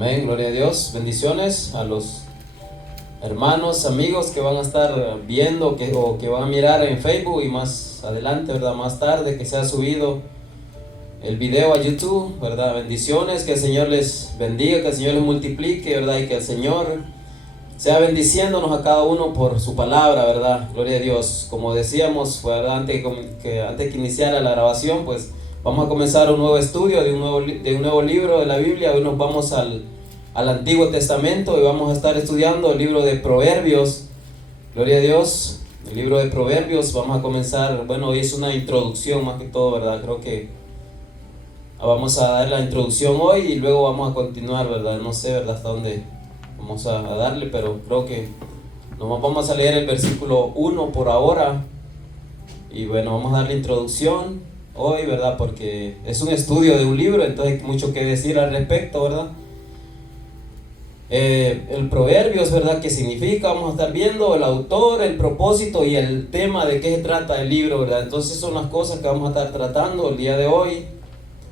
Amén, gloria a Dios. Bendiciones a los hermanos, amigos que van a estar viendo o que van a mirar en Facebook y más adelante, ¿verdad? Más tarde que se ha subido el video a YouTube, ¿verdad? Bendiciones, que el Señor les bendiga, que el Señor les multiplique, ¿verdad? Y que el Señor sea bendiciéndonos a cada uno por su palabra, ¿verdad? Gloria a Dios. Como decíamos, ¿verdad? Antes que iniciara la grabación, pues vamos a comenzar un nuevo estudio de un nuevo libro de la Biblia. Hoy nos vamos al Antiguo Testamento y vamos a estar estudiando el libro de Proverbios. Gloria a Dios. El libro de Proverbios, vamos a comenzar, bueno, hoy es una introducción más que todo, ¿verdad? Creo que vamos a dar la introducción hoy y luego vamos a continuar, ¿verdad? No sé, ¿verdad? Hasta dónde vamos a darle, pero creo que nos vamos a leer el versículo 1 por ahora. Y bueno, vamos a dar la introducción hoy, ¿verdad? Porque es un estudio de un libro, entonces hay mucho que decir al respecto, ¿verdad? El Proverbios, ¿verdad? ¿Qué significa? Vamos a estar viendo el autor, el propósito y el tema de qué se trata el libro, ¿verdad? Entonces son las cosas que vamos a estar tratando el día de hoy,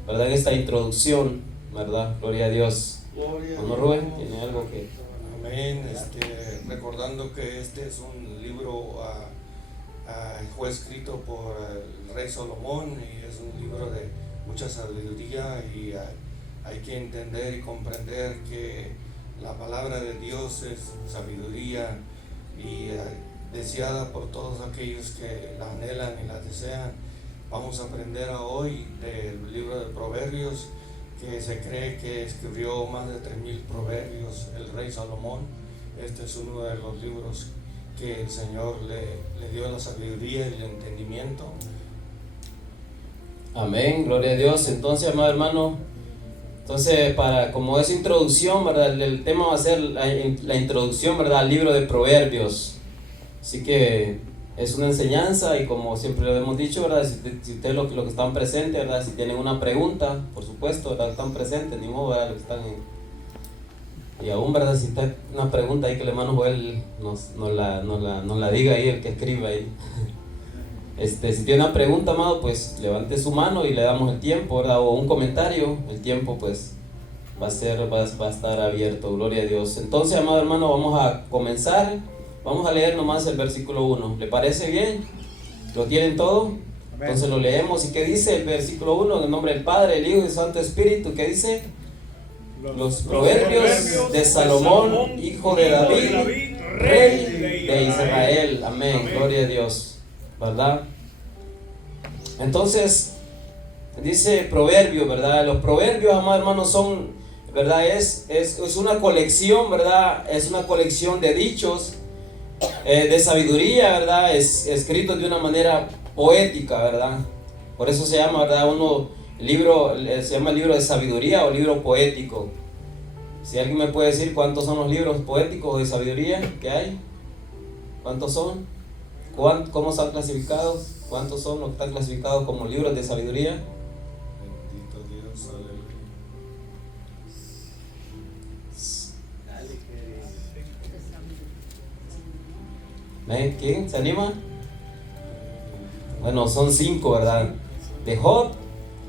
¿verdad? En esta introducción, ¿verdad? Gloria a Dios. Gloria Bueno, Rubén, ¿tiene algo que...? Amén. Recordando que este es un libro fue escrito por el rey Salomón y es un libro de mucha sabiduría y hay que entender y comprender que la palabra de Dios es sabiduría y deseada por todos aquellos que la anhelan y la desean. Vamos a aprender hoy del libro de Proverbios, que se cree que escribió más de 3,000 proverbios el rey Salomón. Este es uno de los libros que el Señor le dio la sabiduría y el entendimiento. Amén, gloria a Dios. Entonces, amado hermano, como es introducción, ¿verdad? El tema va a ser la introducción, ¿verdad? Al libro de Proverbios. Así que es una enseñanza y como siempre lo hemos dicho, ¿verdad? Si ustedes los que están presentes, ¿verdad? Si tienen una pregunta, por supuesto, ¿verdad? Están presentes, ni modo, ¿verdad? Los que están y aún, ¿verdad? Si está una pregunta ahí que el hermano Joel nos la diga ahí, el que escriba ahí. Si tiene una pregunta, amado, pues levante su mano y le damos el tiempo, ¿verdad? O un comentario, el tiempo pues va a estar abierto, gloria a Dios. Entonces, amado hermano, vamos a comenzar. Vamos a leer nomás el versículo 1. ¿Le parece bien? ¿Lo tienen todo? Amén. Entonces lo leemos. ¿Y qué dice el versículo 1? En el nombre del Padre, el Hijo y del Santo Espíritu. ¿Qué dice? Los proverbios de Salomón, hijo de David, rey de Israel. Amén. Gloria a Dios. ¿Verdad? Entonces, dice proverbio, ¿verdad? Los proverbios, amados hermanos, son, ¿verdad? Es una colección, ¿verdad? Es una colección de dichos, de sabiduría, ¿verdad? Es escrito de una manera poética, ¿verdad? Por eso se llama, ¿verdad? Se llama el libro de sabiduría o libro poético. Si alguien me puede decir cuántos son los libros poéticos de sabiduría que hay, ¿cuántos son? ¿Cómo están clasificados? ¿Cuántos son los que están clasificados como libros de sabiduría? Bendito Dios, aleluya. ¿Quién se anima? Bueno, son 5, ¿verdad? De Job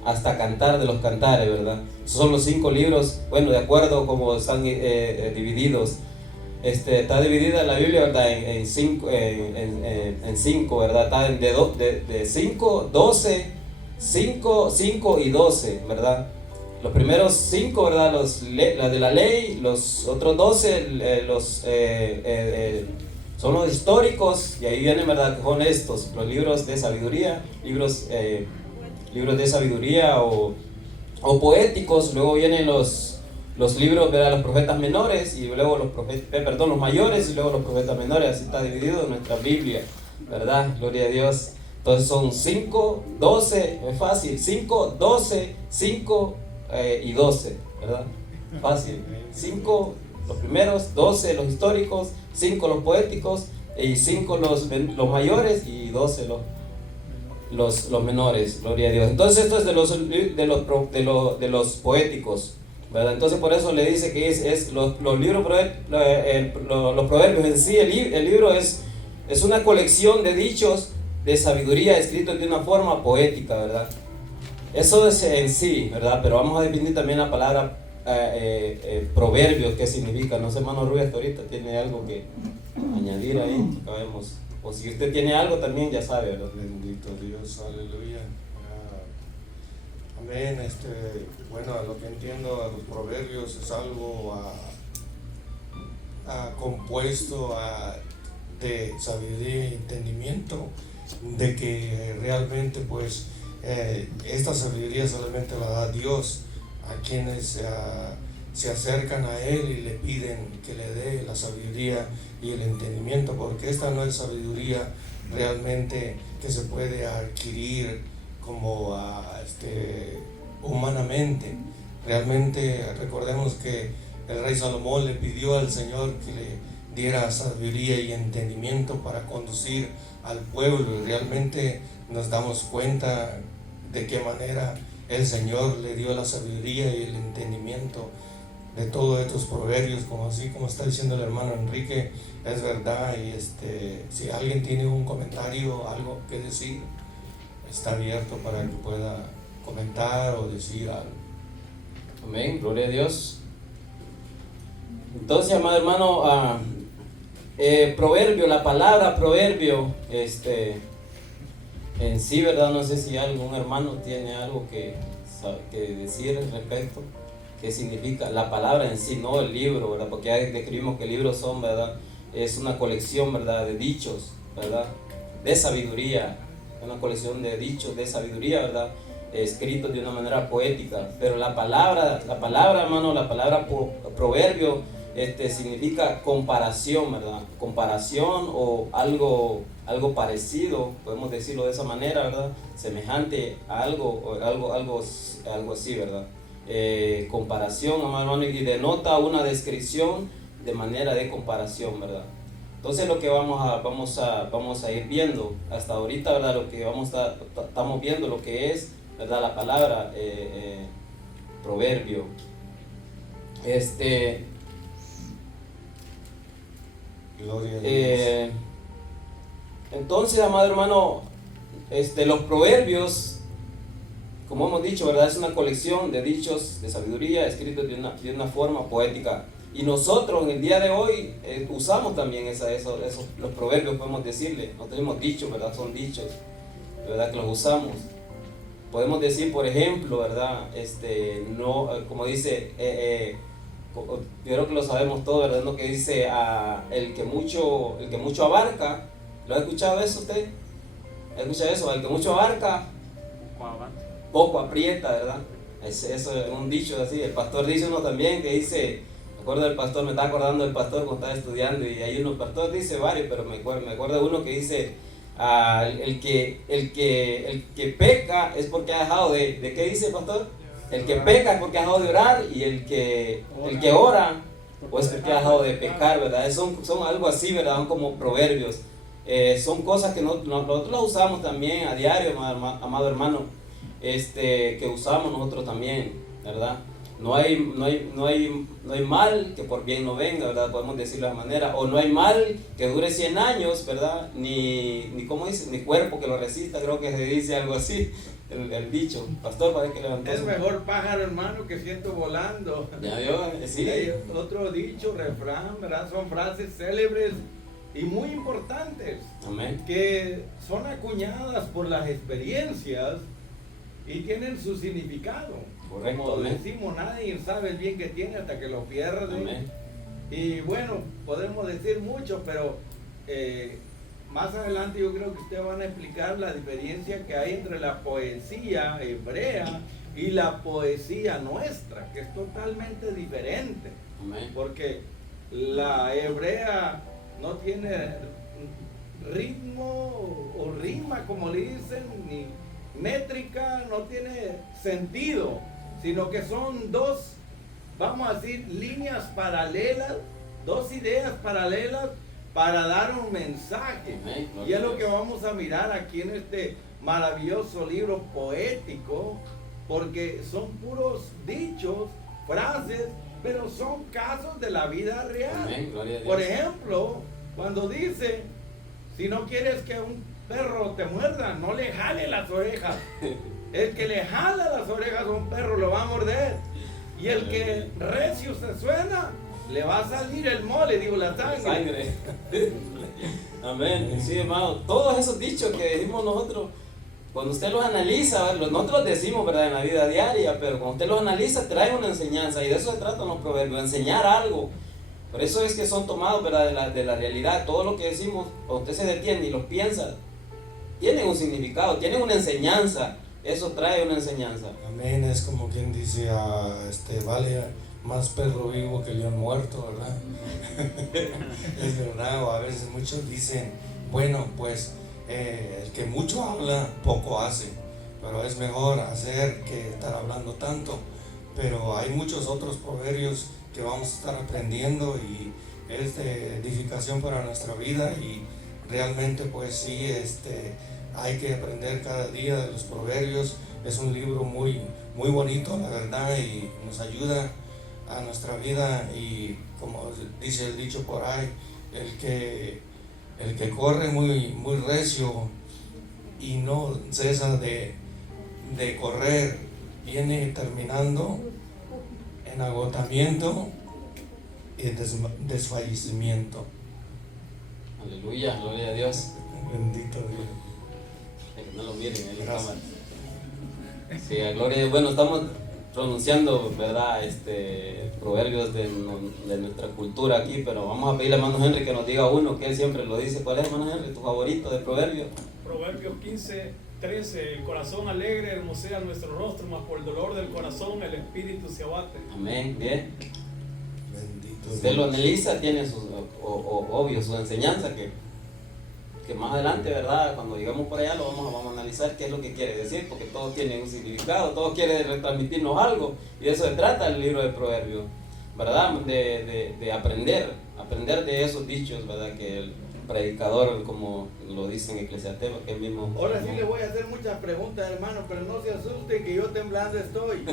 hasta Cantar de los Cantares, ¿verdad? Esos son los 5 libros, bueno, de acuerdo como están divididos. Está dividida la Biblia, ¿verdad? En 5, ¿verdad? Está de 5, 12, 5 y 12, ¿verdad? Los primeros 5, ¿verdad? La de la ley, los otros 12, son los históricos, y ahí vienen, ¿verdad? Que son estos, los libros de sabiduría, libros de sabiduría o poéticos. Luego vienen los libros, ¿verdad? Los profetas menores, y luego los mayores, y luego los profetas menores. Así está dividido en nuestra Biblia, ¿verdad? Gloria a Dios. Entonces son 5, 12, es fácil, 5, 12, 5 y 12, ¿verdad? Fácil. 5 los primeros, 12 los históricos, 5 los poéticos, y 5 los mayores, y 12 los menores, gloria a Dios. Entonces esto es de los poéticos, ¿verdad? Entonces por eso le dice que es los libros, los proverbios en sí, el libro es una colección de dichos de sabiduría escritos de una forma poética, ¿verdad? Eso es en sí, ¿verdad? Pero vamos a definir también la palabra proverbios, ¿qué significa? No sé, hermano Rubén, hasta ahorita tiene algo que añadir ahí, que acabemos. O si usted tiene algo también ya sabe, ¿verdad? Bendito Dios, aleluya. Amén. Bueno, a lo que entiendo, a los proverbios es algo compuesto de sabiduría y entendimiento, de que realmente pues esta sabiduría solamente la da Dios a quienes se acercan a Él y le piden que le dé la sabiduría y el entendimiento, porque esta no es sabiduría realmente que se puede adquirir como humanamente. Realmente recordemos que el rey Salomón le pidió al Señor que le diera sabiduría y entendimiento para conducir al pueblo, y realmente nos damos cuenta de qué manera el Señor le dio la sabiduría y el entendimiento de todos estos proverbios, como está diciendo el hermano Enrique, es verdad. Y si alguien tiene un comentario, algo que decir, está abierto para que pueda comentar o decir algo. Amén, gloria a Dios. Entonces, amado hermano, proverbio, la palabra proverbio, en sí, ¿verdad? No sé si algún hermano tiene algo que decir al respecto. ¿Qué significa? La palabra en sí, no el libro, ¿verdad? Porque ya describimos que libros son, ¿verdad? Es una colección, ¿verdad? De dichos, ¿verdad? De sabiduría, una colección de dichos de sabiduría, ¿verdad? Escritos de una manera poética. Pero la palabra, hermano, la palabra proverbio, significa comparación, ¿verdad? Comparación o algo parecido, podemos decirlo de esa manera, ¿verdad? Semejante a algo así, ¿verdad? Comparación, hermano, y denota una descripción de manera de comparación, ¿verdad? Entonces lo que vamos a ir viendo hasta ahorita, ¿verdad? Lo que estamos viendo lo que es, ¿verdad? La palabra proverbio. Gloria a Dios. Entonces, amado hermano, los proverbios, como hemos dicho, ¿verdad? Es una colección de dichos de sabiduría escritos de una forma poética. Y nosotros en el día de hoy usamos también los proverbios, podemos decirle. No tenemos dichos, ¿verdad? Son dichos, ¿verdad? Que los usamos. Podemos decir, por ejemplo, ¿verdad? Como dice, yo creo que lo sabemos todos, ¿verdad? Lo que dice, el que mucho abarca. ¿Lo ha escuchado eso usted? ¿Ha escuchado eso? El que mucho abarca, poco aprieta, ¿verdad? Eso es un dicho así. El pastor dice uno también que dice, me acuerdo del pastor, me estaba acordando del pastor cuando estaba estudiando, y hay uno, el pastor dice varios, pero me acuerdo de uno que dice, el que peca es porque ha dejado de ¿qué dice el pastor? El que peca es porque ha dejado de orar, y el que ora pues porque ha dejado de pecar, ¿verdad? Son algo así, ¿verdad? Son como proverbios. Son cosas que nosotros las usamos también a diario, amado hermano, que usamos nosotros también, ¿verdad? No hay mal que por bien no venga, ¿verdad? Podemos decirlo de la manera. O no hay mal que dure 100 años, ¿verdad? Ni ¿cómo dice? Ni cuerpo que lo resista, creo que se dice algo así, el dicho. Pastor, parece que levantó. Es mejor pájaro, hermano, que ciento volando. Ya vio, sí. Hay otro dicho, refrán, ¿verdad? Son frases célebres y muy importantes. Amén. Que son acuñadas por las experiencias y tienen su significado. Correcto, Como amén. decimos, nadie sabe el bien que tiene hasta que lo pierde. Amén. Y bueno, podemos decir mucho, pero más adelante yo creo que ustedes van a explicar la diferencia que hay entre la poesía hebrea y la poesía nuestra, que es totalmente diferente. Amén. Porque la hebrea no tiene ritmo o rima, como le dicen, ni métrica, no tiene sentido, sino que son dos, vamos a decir, líneas paralelas, dos ideas paralelas para dar un mensaje. Amén. Y es lo que vamos a mirar aquí en este maravilloso libro poético, porque son puros dichos, frases, pero son casos de la vida real. Amén. Gloria a Dios. Por ejemplo, cuando dice, si no quieres que un perro te muerda, no le jale las orejas. El que le jala las orejas a un perro lo va a morder. Y el que recio se suena, le va a salir el mole, digo, la sangre. Amén. Sí, hermano. Todos esos dichos que decimos nosotros, cuando usted los analiza, nosotros los decimos, ¿verdad?, en la vida diaria, pero cuando usted los analiza, trae una enseñanza. Y de eso se tratan los proverbios, enseñar algo. Por eso es que son tomados, ¿verdad?, de la realidad. Todo lo que decimos, cuando usted se detiene y los piensa, tienen un significado, tienen una enseñanza. Eso trae una enseñanza. Amén. Es como quien dice, vale más perro vivo que león muerto, ¿verdad? Es verdad. O a veces muchos dicen, bueno, pues el que mucho habla, poco hace. Pero es mejor hacer que estar hablando tanto. Pero hay muchos otros proverbios que vamos a estar aprendiendo y es de edificación para nuestra vida, y realmente pues sí, hay que aprender cada día de los proverbios. Es un libro muy, muy bonito, la verdad, y nos ayuda a nuestra vida. Y como dice el dicho por ahí, el que corre muy, muy recio y no cesa de correr, viene terminando en agotamiento y desfallecimiento. Aleluya, gloria a Dios. Bendito Dios. No lo miren en la Gracias. cámara. Sí, a gloria a Dios. Bueno, estamos pronunciando, ¿verdad?, proverbios de nuestra cultura aquí, pero vamos a pedirle a hermano Henry que nos diga uno, que él siempre lo dice. ¿Cuál es, hermano Henry, tu favorito de proverbios? Proverbios 15:13. El corazón alegre hermosea nuestro rostro, mas por el dolor del corazón el espíritu se abate. Amén, bien. Bendito Usted Dios. lo analiza, tiene obvio su enseñanza, que más adelante, ¿verdad?, cuando llegamos por allá lo vamos a analizar qué es lo que quiere decir, porque todos tienen un significado, todos quieren retransmitirnos algo, y de eso se trata el libro de Proverbios, ¿verdad?, de aprender de esos dichos, ¿verdad?, que el predicador, como lo dice en Eclesiastés, que él mismo... Ahora sí le voy a hacer muchas preguntas, hermano, pero no se asusten que yo temblando estoy.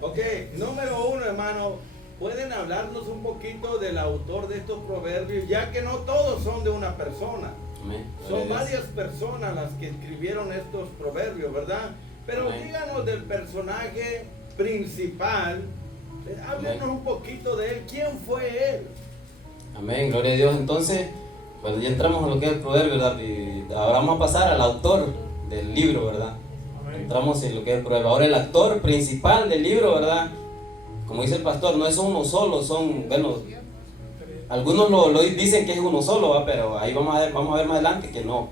Ok, número 1, hermano, ¿pueden hablarnos un poquito del autor de estos proverbios? Ya que no todos son de una persona. Amén. Son varias personas las que escribieron estos proverbios, ¿verdad? Pero Amén. díganos del personaje principal. Háblenos un poquito de él. ¿Quién fue él? Amén, gloria a Dios. Entonces, bueno, ya entramos en lo que es el proverbio, ¿verdad? Y ahora vamos a pasar al autor del libro, ¿verdad? Amén. Entramos en lo que es el proverbio. Ahora el actor principal del libro, ¿verdad? Como dice el pastor, no es uno solo, son, bueno, algunos lo dicen que es uno solo, ¿va? Pero ahí vamos a ver más adelante que no.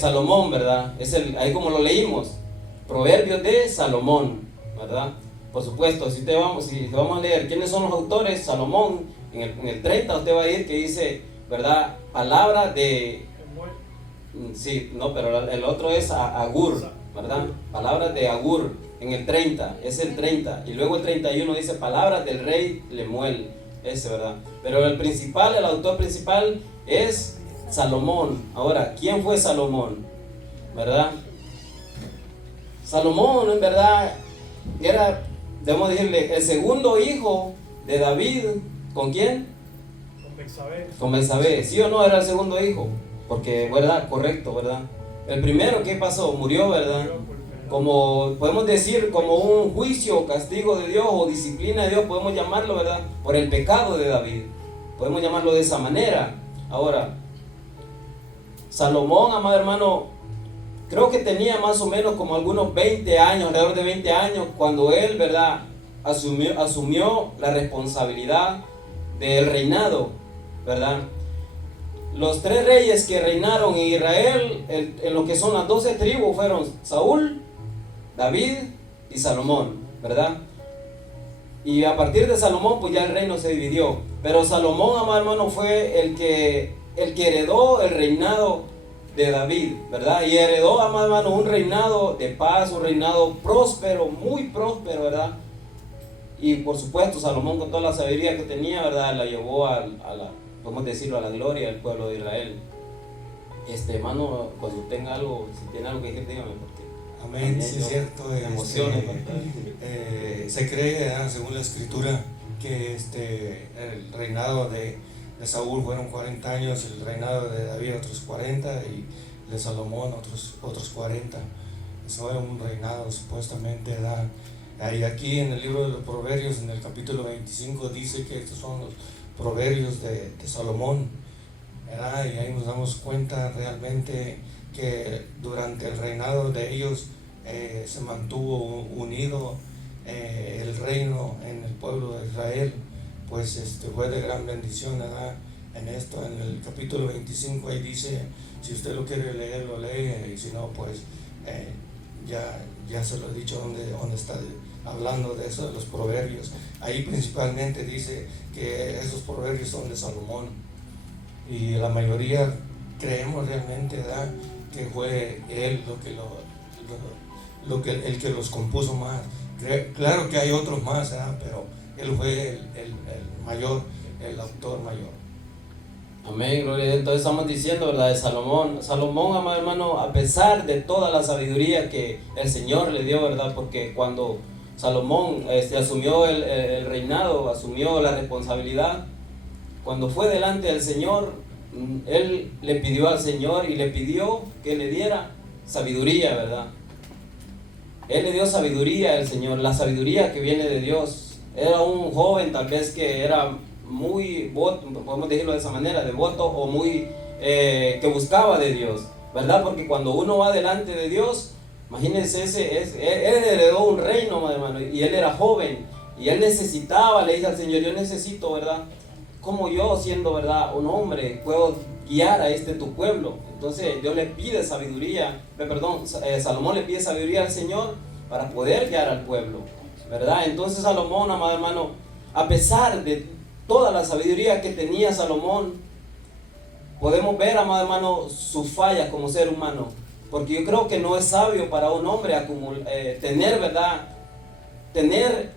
Salomón, ¿verdad? Ahí como lo leímos, proverbios de Salomón, ¿verdad? Por supuesto, si vamos a leer quiénes son los autores, Salomón, en el 30 usted va a ir que dice, ¿verdad?, palabra de... Sí, no, pero el otro es Agur, ¿verdad? Palabras de Agur, en el 30, es el 30. Y luego el 31 dice palabras del rey Lemuel, ese, ¿verdad? Pero el autor principal es Salomón. Ahora, ¿quién fue Salomón? ¿Verdad? Salomón, en verdad, era, debemos decirle, el segundo hijo de David. ¿Con quién? Con Betsabé. Con Betsabé. ¿Sí o no era el segundo hijo? Porque, ¿verdad? Correcto, ¿verdad? El primero, ¿qué pasó? Murió, ¿verdad? Como podemos decir, como un juicio o castigo de Dios o disciplina de Dios, podemos llamarlo, ¿verdad?, por el pecado de David. Podemos llamarlo de esa manera. Ahora, Salomón, amado hermano, creo que tenía más o menos como algunos 20 años, alrededor de 20 años, cuando él, ¿verdad?, asumió la responsabilidad del reinado, ¿verdad? Los 3 reyes que reinaron en Israel, en lo que son las 12 tribus, fueron Saúl, David y Salomón, ¿verdad? Y a partir de Salomón, pues ya el reino se dividió. Pero Salomón, amado hermano, fue el que heredó el reinado de David, ¿verdad? Y heredó, amado hermano, un reinado de paz, un reinado próspero, muy próspero, ¿verdad? Y por supuesto, Salomón, con toda la sabiduría que tenía, ¿verdad?, la llevó a la, podemos decirlo, a la gloria del pueblo de Israel. Hermano, cuando tenga algo, si tiene algo que decir, dígame, porque... Amén, sí es cierto. Emociones, se cree, según la escritura, que el reinado de Saúl fueron 40 años, el reinado de David otros 40 y de Salomón otros 40. Eso era un reinado supuestamente, Y aquí en el libro de los Proverbios, en el capítulo 25, dice que estos son los proverbios de Salomón, ¿verdad? Y ahí nos damos cuenta realmente que durante el reinado de ellos se mantuvo unido el reino en el pueblo de Israel, pues fue de gran bendición, ¿verdad? En esto, en el capítulo 25, ahí dice, si usted lo quiere leer, lo lee, y si no, pues ya se lo he dicho donde está hablando de eso, de los proverbios. Ahí principalmente dice que esos proverbios son de Salomón, y la mayoría creemos realmente, ¿verdad?, que fue él el que los compuso más. Claro que hay otros más, ¿verdad?, pero él fue el mayor, el autor mayor. Amén, gloria a Dios. Entonces estamos diciendo, ¿verdad?, de Salomón. Salomón, amado hermano, a pesar de toda la sabiduría que el Señor le dio, ¿verdad? Porque cuando Salomón asumió el reinado, asumió la responsabilidad, cuando fue delante del Señor, él le pidió al Señor y le pidió que le diera sabiduría, ¿verdad? Él le dio sabiduría al Señor, la sabiduría que viene de Dios. Era un joven tal vez que era muy, podemos decirlo de esa manera, devoto, o muy que buscaba de Dios, ¿verdad? Porque cuando uno va delante de Dios, imagínense, él heredó un reino, hermano, y él era joven, y él necesitaba, le dice al Señor, yo necesito, ¿verdad? Como yo, siendo, ¿verdad?, un hombre, puedo guiar a tu pueblo. Entonces Dios le pide sabiduría, Salomón le pide sabiduría al Señor para poder guiar al pueblo, ¿verdad? Entonces Salomón, amado hermano, a pesar de toda la sabiduría que tenía Salomón, podemos ver, amado hermano, sus fallas como ser humano, porque yo creo que no es sabio para un hombre tener, ¿verdad?, tener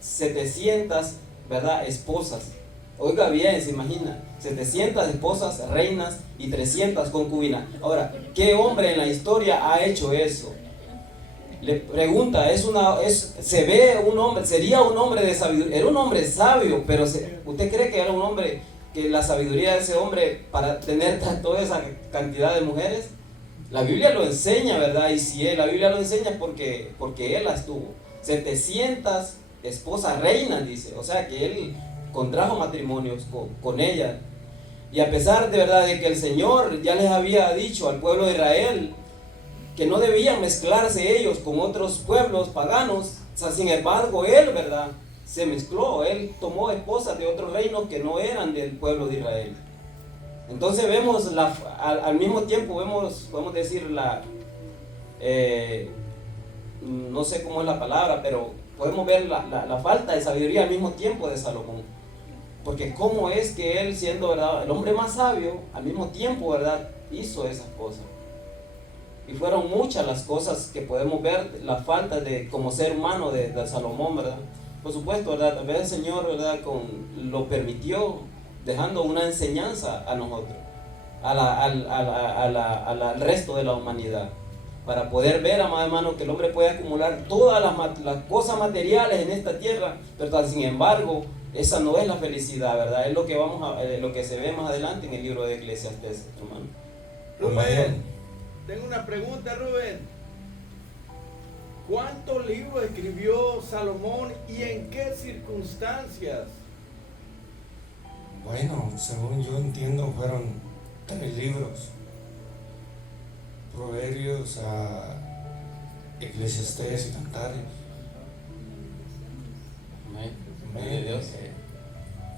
700, ¿verdad?, esposas. Oiga bien, se imagina, 700 esposas, reinas, y 300 concubinas. Ahora, ¿qué hombre en la historia ha hecho eso? Le pregunta, se ve un hombre, sería un hombre de sabiduría, era un hombre sabio, pero ¿usted cree que era un hombre, que la sabiduría de ese hombre para tener toda esa cantidad de mujeres? La Biblia lo enseña, ¿verdad? Y si la Biblia lo enseña es porque él las tuvo. 700 esposas reinas, dice, o sea que él contrajo matrimonios con ellas. Y a pesar de verdad de que el Señor ya les había dicho al pueblo de Israel que no debían mezclarse ellos con otros pueblos paganos, o sea, sin embargo él, ¿verdad?, se mezcló, él tomó esposas de otros reinos que no eran del pueblo de Israel. Entonces vemos al mismo tiempo podemos decir no sé cómo es la palabra, pero podemos ver la falta de sabiduría al mismo tiempo de Salomón. Porque cómo es que él, siendo, ¿verdad?, el hombre más sabio, al mismo tiempo, ¿verdad?, hizo esas cosas. Y fueron muchas las cosas que podemos ver, la falta de como ser humano de Salomón, ¿verdad? Por supuesto, ¿verdad?, tal vez el Señor, ¿verdad?, lo permitió, dejando una enseñanza a nosotros, al resto de la humanidad, para poder ver, amado hermano, que el hombre puede acumular todas las cosas materiales en esta tierra, pero sin embargo, esa no es la felicidad, ¿verdad? Es lo que lo que se ve más adelante en el libro de Eclesiastés, hermano. Rubén, tengo una pregunta, Rubén. ¿Cuántos libros escribió Salomón y en qué circunstancias? Bueno, según yo entiendo, fueron 3 libros: Proverbios, Eclesiastés y Cantares. Amén. Dios.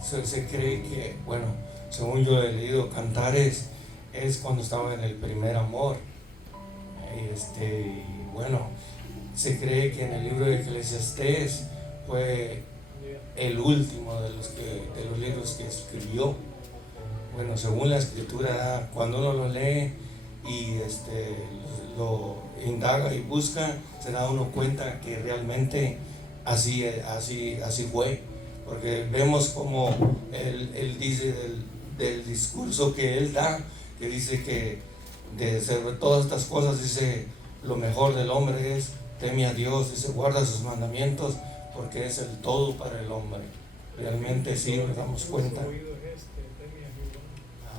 Se cree que, bueno, según yo he leído, Cantares es cuando estaba en el primer amor. Bueno, se cree que en el libro de Eclesiastés fue el último de los libros que escribió. Bueno, según la escritura, cuando uno lo lee y lo indaga y busca, se da uno cuenta que realmente así fue, porque vemos como él dice del discurso que él da, que dice que sobre todas estas cosas, dice, lo mejor del hombre es teme a Dios, dice, guarda sus mandamientos, porque es el todo para el hombre. Realmente sí nos damos cuenta.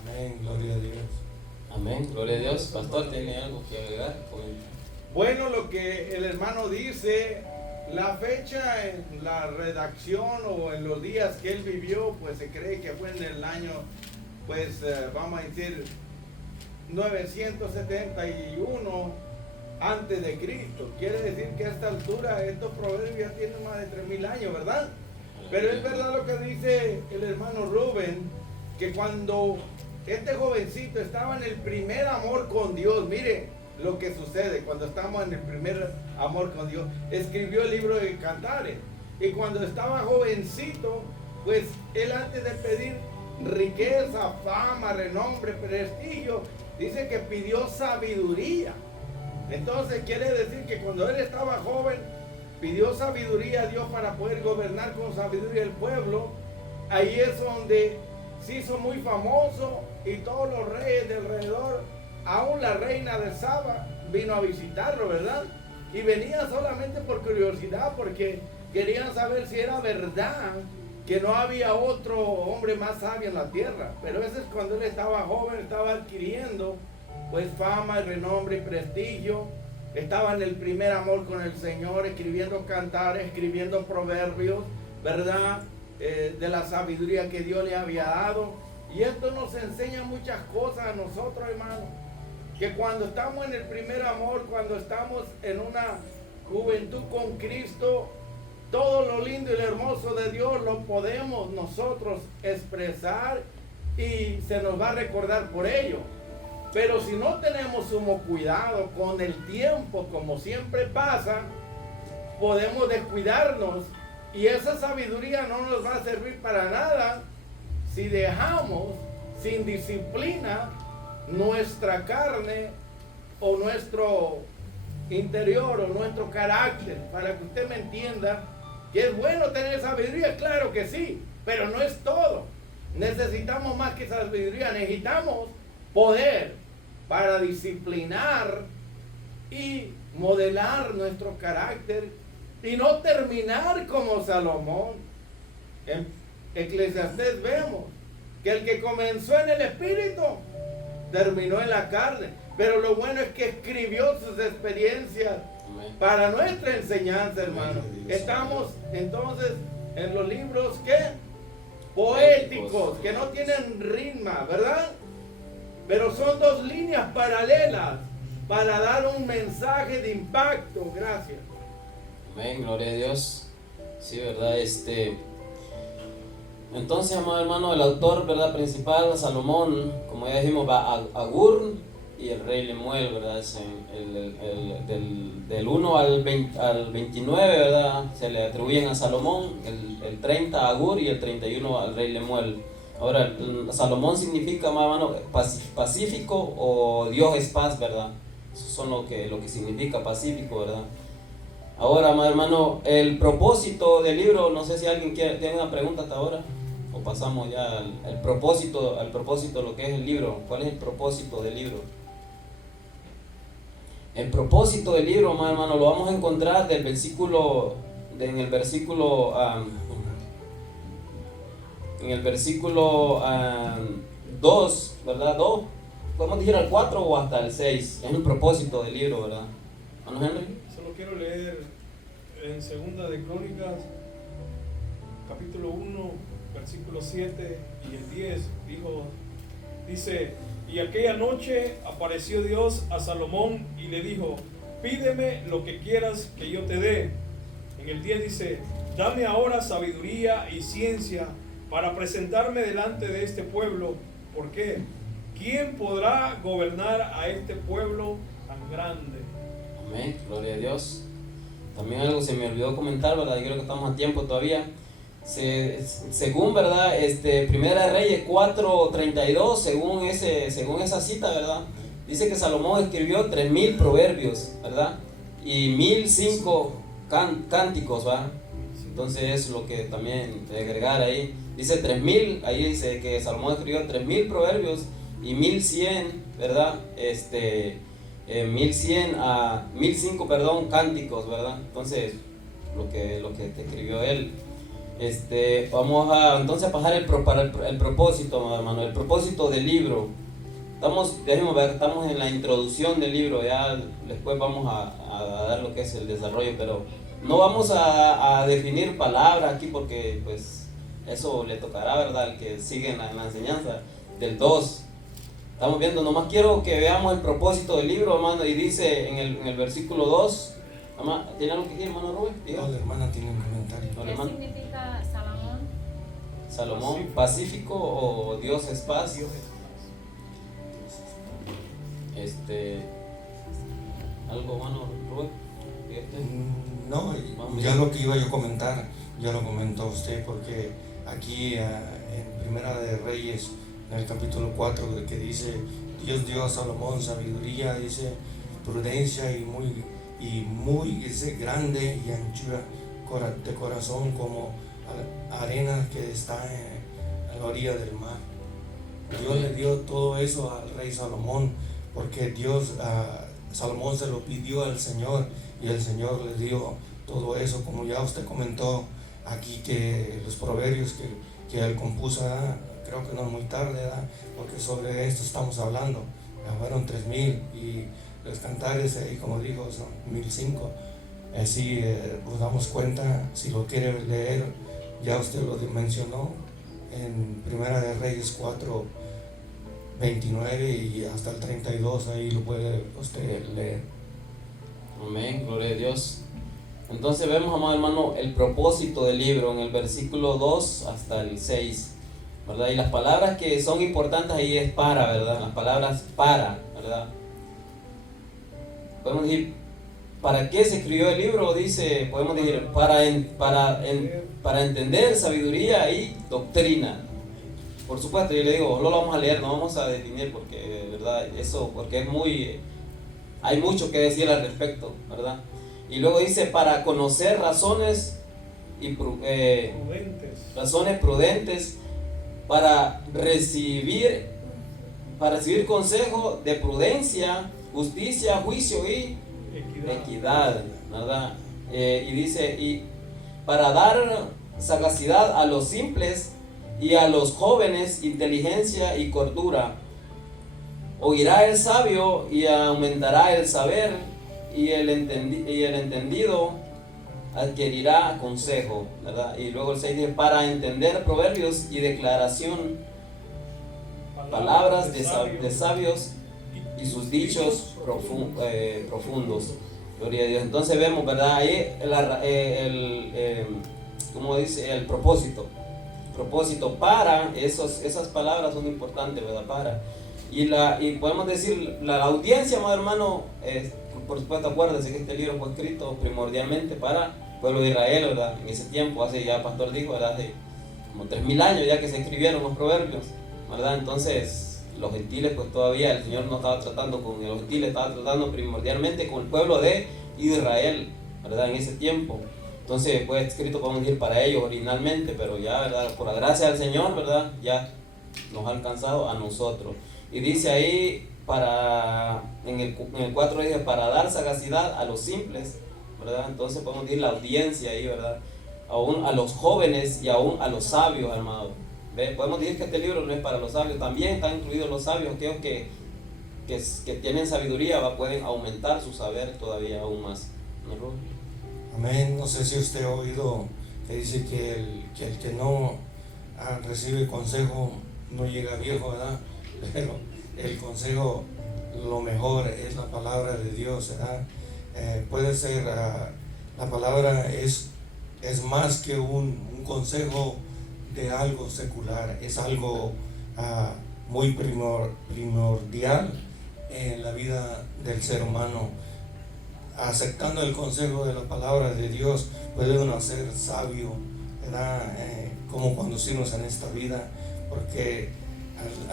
Amén, gloria a Dios. Amén, gloria a Dios. Pastor, ¿tiene algo que agregar? bueno lo que el hermano dice. La fecha en la redacción o en los días que él vivió, pues se cree que fue en el año, pues vamos a decir 971 antes de Cristo. Quiere decir que a esta altura estos proverbios ya tienen más de 3000 años, ¿verdad? Pero es verdad lo que dice el hermano Rubén, que cuando este jovencito estaba en el primer amor con Dios, mire lo que sucede cuando estamos en el primer amor con Dios. Escribió el libro de Cantares, y cuando estaba jovencito, pues él, antes de pedir riqueza, fama, renombre, prestigio, dice que pidió sabiduría. Entonces quiere decir que cuando él estaba joven, pidió sabiduría a Dios para poder gobernar con sabiduría el pueblo. Ahí es donde se hizo muy famoso, y todos los reyes de alrededor, aún la reina de Saba vino a visitarlo, ¿verdad? Y venía solamente por curiosidad, porque querían saber si era verdad que no había otro hombre más sabio en la tierra. Pero eso es cuando él estaba joven, estaba adquiriendo pues fama y renombre y prestigio. Estaba en el primer amor con el Señor, escribiendo cantares, escribiendo proverbios, ¿verdad? De la sabiduría que Dios le había dado. Y esto nos enseña muchas cosas a nosotros, hermanos, que cuando estamos en el primer amor, cuando estamos en una juventud con Cristo, todo lo lindo y lo hermoso de Dios lo podemos nosotros expresar, y se nos va a recordar por ello. Pero si no tenemos sumo cuidado, con el tiempo, como siempre pasa, podemos descuidarnos, y esa sabiduría no nos va a servir para nada si dejamos sin disciplina nuestra carne o nuestro interior o nuestro carácter. Para que usted me entienda que es bueno tener sabiduría, claro que sí, pero no es todo. Necesitamos más que sabiduría, necesitamos poder para disciplinar y modelar nuestro carácter, y no terminar como Salomón. En Eclesiastés vemos que el que comenzó en el espíritu terminó en la carne. Pero lo bueno es que escribió sus experiencias para nuestra enseñanza, hermano. Estamos entonces en los libros que poéticos, que no tienen rima, ¿verdad? Pero son dos líneas paralelas para dar un mensaje de impacto. Gracias. Amén, gloria a Dios. Sí, verdad, entonces, amado hermano, el autor, verdad, principal, Salomón, como ya dijimos, va a Agur y el rey Lemuel, verdad, es del 1 al 29, verdad, se le atribuyen a Salomón, el 30 a Agur y el 31 al rey Lemuel. Ahora, Salomón significa, amado hermano, pacífico, o Dios es paz, verdad. Eso son lo que significa pacífico, verdad. Ahora, amado hermano, el propósito del libro, no sé si alguien tiene una pregunta hasta ahora, o pasamos ya al propósito de lo que es el libro. ¿Cuál es el propósito del libro? El propósito del libro, amado hermano, lo vamos a encontrar en el versículo 2, ¿verdad? 2, podemos decir al 4 o hasta el 6, es el propósito del libro, ¿verdad? ¿No, Henry? Solo quiero leer en Segunda de Crónicas, capítulo 1, versículo 7 y el 10, dice: y aquella noche apareció Dios a Salomón y le dijo: pídeme lo que quieras que yo te dé. En el 10 dice: dame ahora sabiduría y ciencia para presentarme delante de este pueblo. ¿Por qué? ¿Quién podrá gobernar a este pueblo tan grande? Amén, gloria a Dios. También algo se me olvidó comentar, ¿verdad? Yo creo que estamos a tiempo todavía. Según, ¿verdad? Primera de Reyes 4:32, según esa cita, ¿verdad? Dice que Salomón escribió 3000 proverbios, ¿verdad? Y 1005 cánticos, ¿verdad? Entonces es lo que también de agregar ahí. Dice 3000, ahí dice que Salomón escribió 3000 proverbios y 1100, ¿verdad? 1100 a 1005, perdón, cánticos, ¿verdad? Entonces, lo que escribió él. Vamos a entonces pasar el propósito, hermano, el propósito del libro. déjenme ver, estamos en la introducción del libro, ya después vamos a dar lo que es el desarrollo, pero no vamos a definir palabras aquí porque pues eso le tocará, ¿verdad?, al que sigue en la enseñanza del 2. Estamos viendo, nomás quiero que veamos el propósito del libro, hermano, y dice en el versículo 2, ¿tiene algo que decir, hermano Rubén? No, la hermana tiene un comentario. No, ¿Qué hermano. significa Salomón? Salomón, Pacífico o Dios es paz. Dios es Algo, hermano Rubén. No, ya lo que iba yo a comentar, ya lo comentó usted, porque aquí en Primera de Reyes, en el capítulo 4, que dice, Dios dio a Salomón sabiduría, dice, prudencia y muy dice, grande y anchura de corazón como arena que está en la orilla del mar. Dios le dio todo eso al rey Salomón, porque Salomón se lo pidió al Señor y el Señor le dio todo eso, como ya usted comentó aquí, que los proverbios que él compuso, creo que no es muy tarde, ¿verdad?, porque sobre esto estamos hablando. Fueron 3,000 y los cantares ahí, como dijo, son 1,005. Así nos damos cuenta, si lo quiere leer, ya usted lo mencionó en Primera de Reyes 4, 29 y hasta el 32, ahí lo puede usted leer. Amén, gloria a Dios. Entonces vemos, amado hermano, el propósito del libro en el versículo 2 hasta el 6, ¿verdad? Y las palabras que son importantes ahí es para, ¿verdad? Las palabras para, ¿verdad? Podemos decir, ¿para qué se escribió el libro? Dice, podemos decir, para entender sabiduría y doctrina. Por supuesto, yo le digo, no lo vamos a leer, no vamos a definir porque, ¿verdad? Eso, porque hay mucho que decir al respecto, ¿verdad? Y luego dice, para conocer razones prudentes, para recibir consejo de prudencia, justicia, juicio y equidad, ¿verdad? Y dice, y para dar sagacidad a los simples y a los jóvenes inteligencia y cordura. Oirá el sabio y aumentará el saber, y el entendido adquirirá consejo, ¿verdad? Y luego el 6 dice, para entender proverbios y declaración, palabras de sabios y sus dichos profundos. Gloria a Dios. Entonces vemos, ¿verdad? Ahí como dice, el propósito para, esas palabras son importantes, ¿verdad? Para. Y podemos decir, la audiencia, amado hermano, por supuesto, acuérdense que este libro fue escrito primordialmente para el pueblo de Israel, ¿verdad? En ese tiempo, hace ya el pastor dijo, ¿verdad?, hace como 3,000 años ya que se escribieron los proverbios, ¿verdad? Entonces, los gentiles, pues todavía el Señor no estaba tratando con los gentiles, estaba tratando primordialmente con el pueblo de Israel, ¿verdad? En ese tiempo. Entonces fue escrito, podemos decir, para ellos originalmente, pero ya, ¿verdad?, por la gracia del Señor, ¿verdad?, ya nos ha alcanzado a nosotros. Y dice ahí, en el 4 dice, para dar sagacidad a los simples, ¿verdad? Entonces podemos decir la audiencia ahí, ¿verdad?, aún a los jóvenes y aún a los sabios, hermano. Podemos decir que este libro no es para los sabios, también están incluidos los sabios, aquellos que tienen sabiduría, pueden aumentar su saber todavía aún más, ¿no? Amén. No sé si usted ha oído que dice que el que no recibe consejo no llega viejo, ¿verdad? Pero el consejo, lo mejor es la palabra de Dios, ¿verdad? Puede ser, la palabra es más que un consejo de algo secular, es algo muy primordial en la vida del ser humano. Aceptando el consejo de la palabra de Dios, puede uno ser sabio, ¿verdad? Cómo conducirnos en esta vida, porque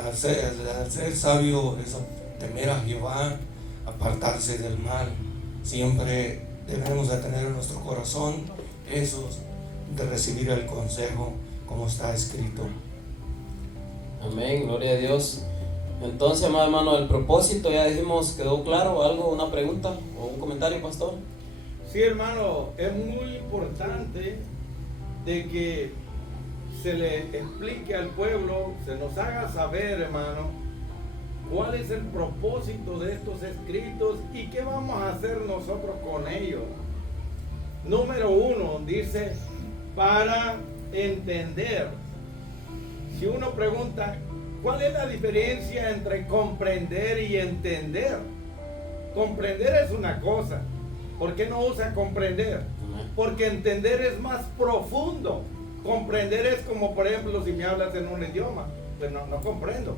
al ser sabio es temer a Jehová, apartarse del mal. Siempre debemos de tener en nuestro corazón eso, de recibir el consejo como está escrito. Amén, gloria a Dios. Entonces, amado hermano, el propósito ya dijimos, ¿quedó claro? ¿Algo, una pregunta o un comentario, pastor? Sí, hermano, es muy importante de que se le explique al pueblo, se nos haga saber, hermano, cuál es el propósito de estos escritos y qué vamos a hacer nosotros con ellos. Número 1, dice, para entender. Si uno pregunta, ¿cuál es la diferencia entre comprender y entender? Comprender es una cosa. ¿Por qué no usa comprender? Porque entender es más profundo. Comprender es como, por ejemplo, si me hablas en un idioma, pues no comprendo.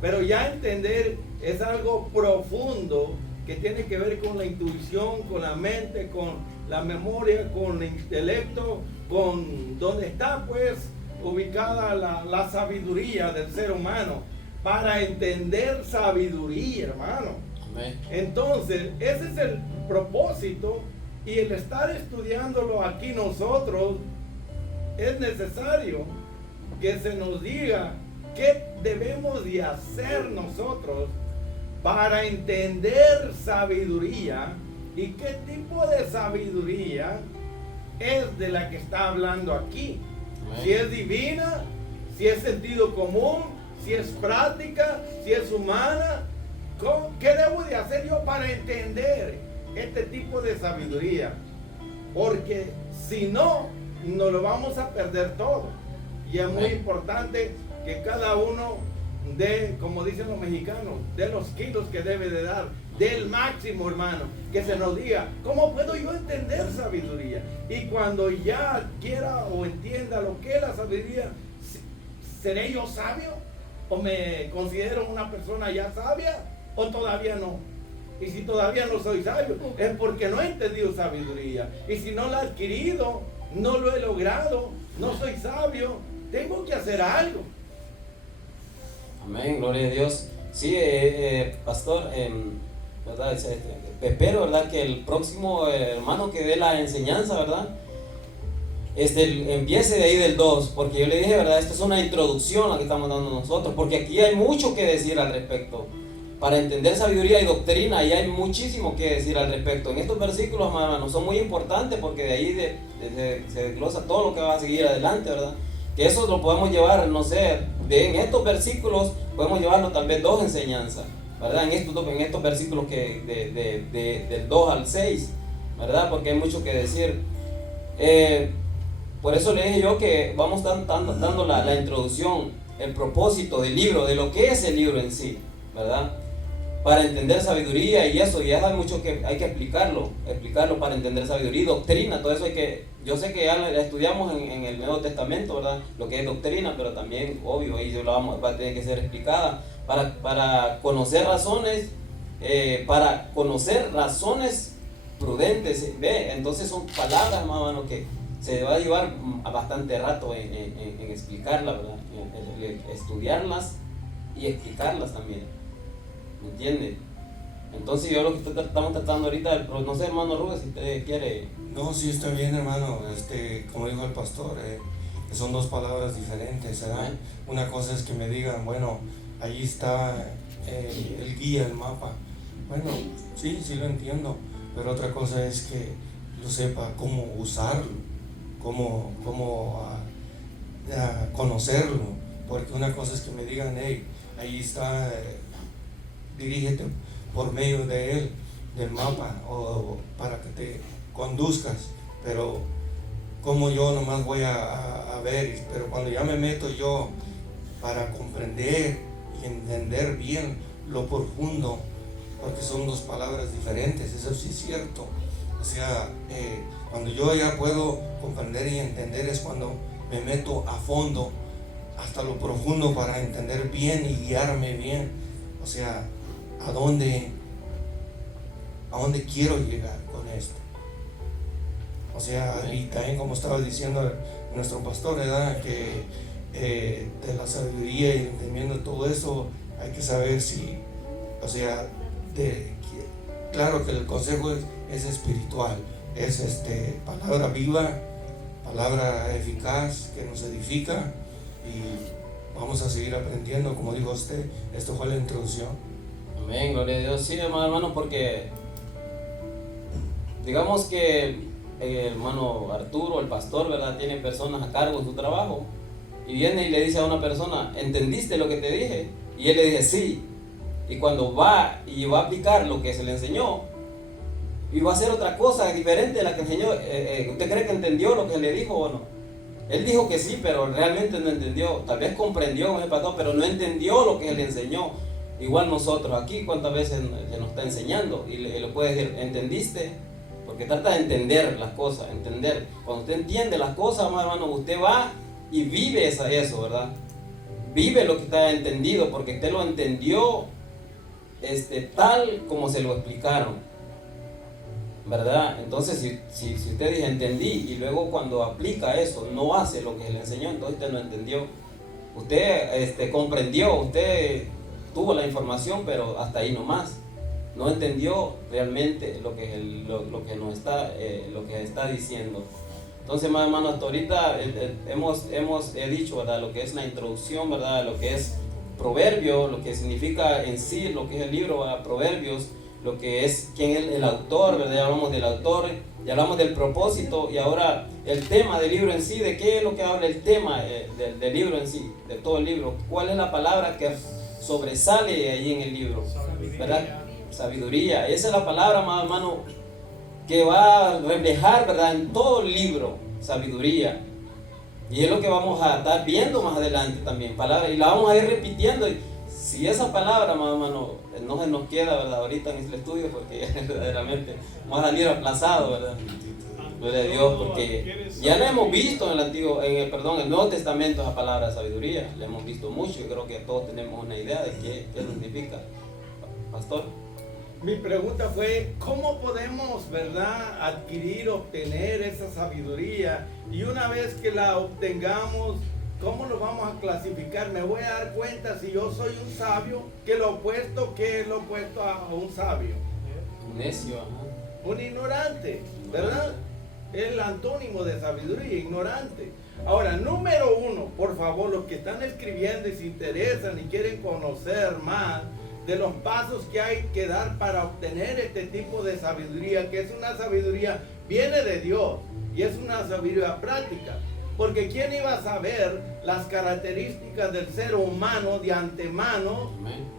Pero ya entender es algo profundo que tiene que ver con la intuición, con la mente, con la memoria, con el intelecto, con donde está pues ubicada la sabiduría del ser humano. Para entender sabiduría, hermano. Amén. Entonces, ese es el propósito, y el estar estudiándolo aquí nosotros, es necesario que se nos diga qué debemos de hacer nosotros para entender sabiduría y qué tipo de sabiduría es de la que está hablando aquí. Amén. Si es divina, si es sentido común, si es práctica, si es humana. ¿Qué debo de hacer yo para entender este tipo de sabiduría? Porque si no, nos lo vamos a perder todo. Y es muy importante que cada uno dé, como dicen los mexicanos, de los kilos que debe de dar, del máximo, hermano. Que se nos diga, ¿cómo puedo yo entender sabiduría? Y cuando ya quiera o entienda lo que es la sabiduría, ¿seré yo sabio? ¿O me considero una persona ya sabia? ¿O todavía no? Y si todavía no soy sabio, es porque no he entendido sabiduría. Y si no la he adquirido, no lo he logrado, no soy sabio, tengo que hacer algo. Amén, gloria a Dios. Sí, pastor, ¿verdad? Espero, ¿verdad?, que el próximo hermano que dé la enseñanza, ¿verdad?, empiece de ahí del 2, porque yo le dije, ¿verdad?, esta es una introducción a la que estamos dando nosotros, porque aquí hay mucho que decir al respecto. Para entender sabiduría y doctrina, y hay muchísimo que decir al respecto. En estos versículos, hermanos, son muy importantes, porque de ahí se desglosa todo lo que va a seguir adelante, ¿verdad? Que eso lo podemos llevar, no sé, en estos versículos podemos llevarlo tal vez 2 enseñanzas, ¿verdad? En estos versículos del 2 al 6, ¿verdad? Porque hay mucho que decir. Por eso le dije yo que vamos dando la introducción, el propósito del libro, de lo que es el libro en sí, ¿verdad? Para entender sabiduría y eso, y hay mucho que hay que explicarlo para entender sabiduría y doctrina. Todo eso yo sé que ya estudiamos en el Nuevo Testamento, ¿verdad?, lo que es doctrina, pero también, obvio, ahí va a tener que ser explicada para conocer razones, prudentes, ¿ve? Entonces son palabras, hermano, que se va a llevar bastante rato en explicarlas, ¿verdad?, en estudiarlas y explicarlas también. ¿Me entiende? Entonces yo lo que estamos tratando ahorita, no sé, hermano Rubén, si usted quiere. No, sí está bien, hermano. Como dijo el pastor, son 2 palabras diferentes, ¿verdad? Una cosa es que me digan, bueno, ahí está el guía, el mapa. Bueno, sí lo entiendo, pero otra cosa es que yo sepa cómo usarlo, cómo conocerlo, porque una cosa es que me digan, hey, ahí está, dirígete por medio de él, del mapa, o para que te conduzcas, pero como yo nomás voy a ver, pero cuando ya me meto yo para comprender y entender bien lo profundo, porque son 2 palabras diferentes, eso sí es cierto. O sea, cuando yo ya puedo comprender y entender es cuando me meto a fondo, hasta lo profundo, para entender bien y guiarme bien. O sea, ¿a dónde quiero llegar con esto? O sea, y también como estaba diciendo nuestro pastor, ¿verdad?, que de la sabiduría y entendiendo todo eso, hay que saber si, o sea, claro que el consejo es espiritual, es palabra viva, palabra eficaz que nos edifica, y vamos a seguir aprendiendo, como dijo usted. Esto fue la introducción. Amén, gloria a Dios. Sí, hermano, porque digamos que el hermano Arturo, el pastor, ¿verdad?, tiene personas a cargo de su trabajo, y viene y le dice a una persona, ¿entendiste lo que te dije? Y él le dice, sí. y cuando va y va a aplicar lo que se le enseñó, y va a hacer otra cosa diferente de la que enseñó, ¿usted cree que entendió lo que le dijo o no? Él dijo que sí, pero realmente no entendió. Tal vez comprendió con el pastor, pero no entendió lo que él le enseñó. Igual nosotros aquí, ¿cuántas veces se nos está enseñando? Y le puede decir, ¿entendiste? Porque trata de entender las cosas, entender. Cuando usted entiende las cosas, hermano, usted va y vive eso, ¿verdad? Vive lo que está entendido, porque usted lo entendió tal como se lo explicaron, ¿verdad? Entonces, si usted dice entendí y luego cuando aplica eso no hace lo que se le enseñó, entonces usted no entendió. Usted comprendió, usted tuvo la información, pero hasta ahí nomás. No entendió realmente lo que nos está diciendo. Entonces, más hermanos, hasta ahorita hemos dicho, ¿verdad? Lo que es la introducción, ¿verdad? Lo que es Proverbio, lo que significa en sí, lo que es el libro, ¿verdad? Proverbios, lo que es quién es el autor, ¿verdad? Ya hablamos del autor, ya hablamos del propósito, y ahora el tema del libro en sí, de qué es lo que habla el tema del libro en sí, de todo el libro, cuál es la palabra que sobresale ahí en el libro, ¿verdad? Sabiduría. Esa es la palabra, más hermano, que va a reflejar, ¿verdad? En todo el libro, sabiduría. Y es lo que vamos a estar viendo más adelante también, palabra, y la vamos a ir repitiendo. Y si esa palabra, más hermano, no se nos queda, ¿verdad? Ahorita en el estudio, porque verdaderamente vamos a salir aplazados, ¿verdad? Gloria a Dios, porque ya la hemos visto en el Nuevo Testamento, esa palabra de sabiduría, la hemos visto mucho, y creo que todos tenemos una idea de qué significa. Pastor. Mi pregunta fue, ¿cómo podemos, verdad, adquirir, obtener esa sabiduría? Y una vez que la obtengamos, ¿cómo lo vamos a clasificar? Me voy a dar cuenta si yo soy un sabio, ¿qué es lo opuesto a un sabio? Un necio, un ignorante, ¿verdad? El antónimo de sabiduría, ignorante. Ahora, número 1, por favor, los que están escribiendo y se interesan y quieren conocer más de los pasos que hay que dar para obtener este tipo de sabiduría, que es una sabiduría, viene de Dios y es una sabiduría práctica. Porque ¿quién iba a saber las características del ser humano de antemano?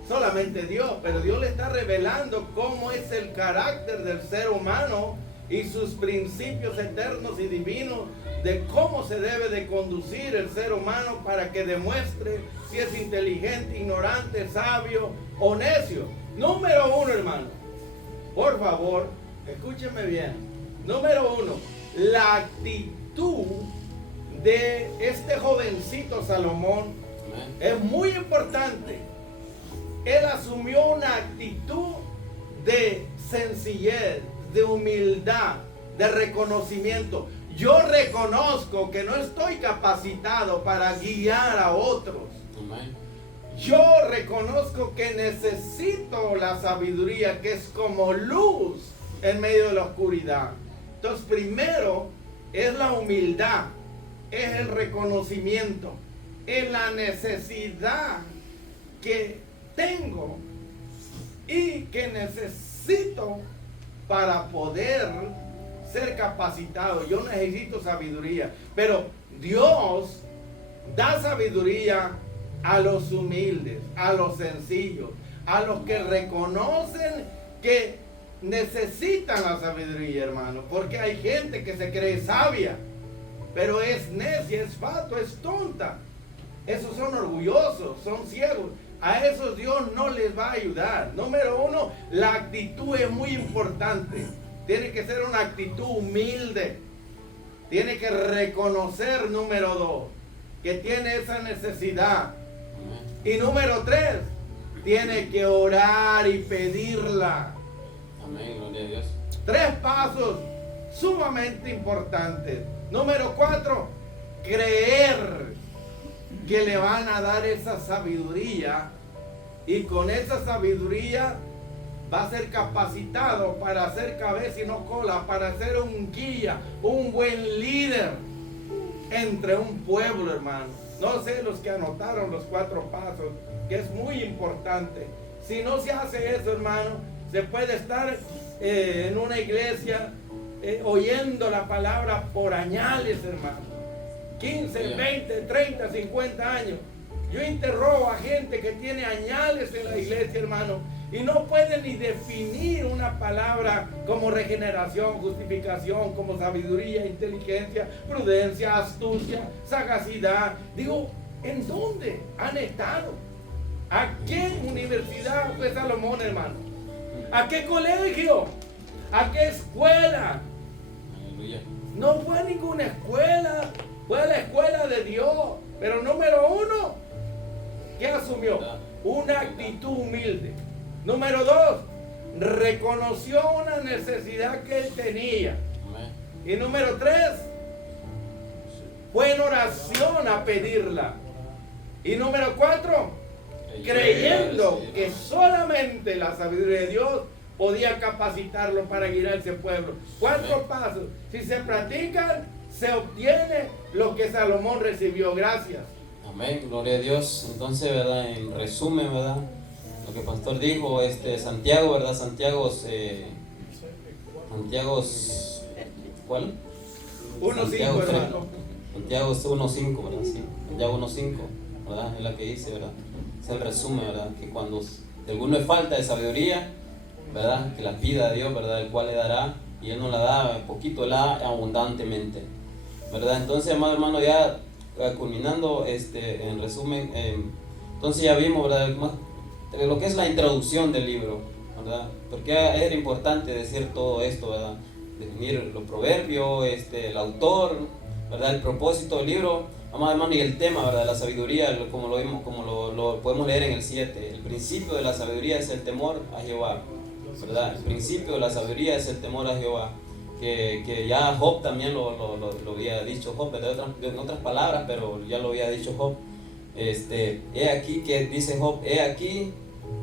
Solamente Dios, pero Dios le está revelando cómo es el carácter del ser humano y sus principios eternos y divinos de cómo se debe de conducir el ser humano para que demuestre si es inteligente, ignorante, sabio o necio. Número 1, hermano, por favor, escúcheme bien. Número 1, la actitud de este jovencito Salomón es muy importante. Él asumió una actitud de sencillez, de humildad, de reconocimiento. Yo reconozco que no estoy capacitado para guiar a otros. Yo reconozco que necesito la sabiduría, que es como luz en medio de la oscuridad. Entonces, primero es la humildad, es el reconocimiento, es la necesidad que tengo y que necesito para poder ser capacitado. Yo necesito sabiduría, pero Dios da sabiduría a los humildes, a los sencillos, a los que reconocen que necesitan la sabiduría, hermano, porque hay gente que se cree sabia, pero es necia, es fato, es tonta. Esos son orgullosos, son ciegos. A esos Dios no les va a ayudar. Número 1, la actitud es muy importante. Tiene que ser una actitud humilde. Tiene que reconocer, número 2, que tiene esa necesidad. Y número 3, tiene que orar y pedirla. Amén, gloria a Dios. 3 pasos sumamente importantes. Número 4, creer que le van a dar esa sabiduría, y con esa sabiduría va a ser capacitado para ser cabeza y no cola, para ser un guía, un buen líder entre un pueblo, hermano. No sé los que anotaron los 4 pasos, que es muy importante. Si no se hace eso, hermano, se puede estar en una iglesia oyendo la palabra por añales, hermano. 15, 20, 30, 50 años. Yo interrogo a gente que tiene añales en la iglesia, hermano, y no puede ni definir una palabra como regeneración, justificación, como sabiduría, inteligencia, prudencia, astucia, sagacidad. Digo, ¿en dónde han estado? ¿A qué universidad fue Salomón, hermano? ¿A qué colegio? ¿A qué escuela? Aleluya. No fue a ninguna escuela, fue a la escuela de Dios. Pero número uno, ¿qué asumió? Una actitud humilde. Número dos, reconoció una necesidad que él tenía. Amén. Y número tres, fue en oración a pedirla. Y número cuatro, creyendo que solamente la sabiduría de Dios podía capacitarlo para guiar a ese pueblo. 4 pasos. Si se practican, se obtiene lo que Salomón recibió. Gracias. Amén, gloria a Dios. Entonces, ¿verdad? En resumen, ¿verdad? Lo que el pastor dijo, Santiago, ¿verdad? Santiago, ¿cuál? 1:5, hermano. Santiago 1:5, ¿verdad? Sí, Santiago 1:5, ¿verdad? Es la que dice, ¿verdad? Es el resumen, ¿verdad? Que cuando de alguno es falta de sabiduría, ¿verdad? Que la pida a Dios, ¿verdad? El cual le dará, y Él no la da poquito, la da abundantemente, ¿verdad? Entonces, amado hermano, ya culminando, en resumen, entonces ya vimos, ¿verdad? Lo que es la introducción del libro, ¿verdad? Porque era importante decir todo esto, ¿verdad? Definir los proverbios, el autor, ¿verdad? El propósito del libro, amado hermano, y el tema, ¿verdad? La sabiduría, como lo vimos, como lo podemos leer en el 7. El principio de la sabiduría es el temor a Jehová, ¿verdad? El principio de la sabiduría es el temor a Jehová. Que ya Job también lo había dicho Job, en otras palabras, pero ya lo había dicho Job. He aquí que dice Job, he aquí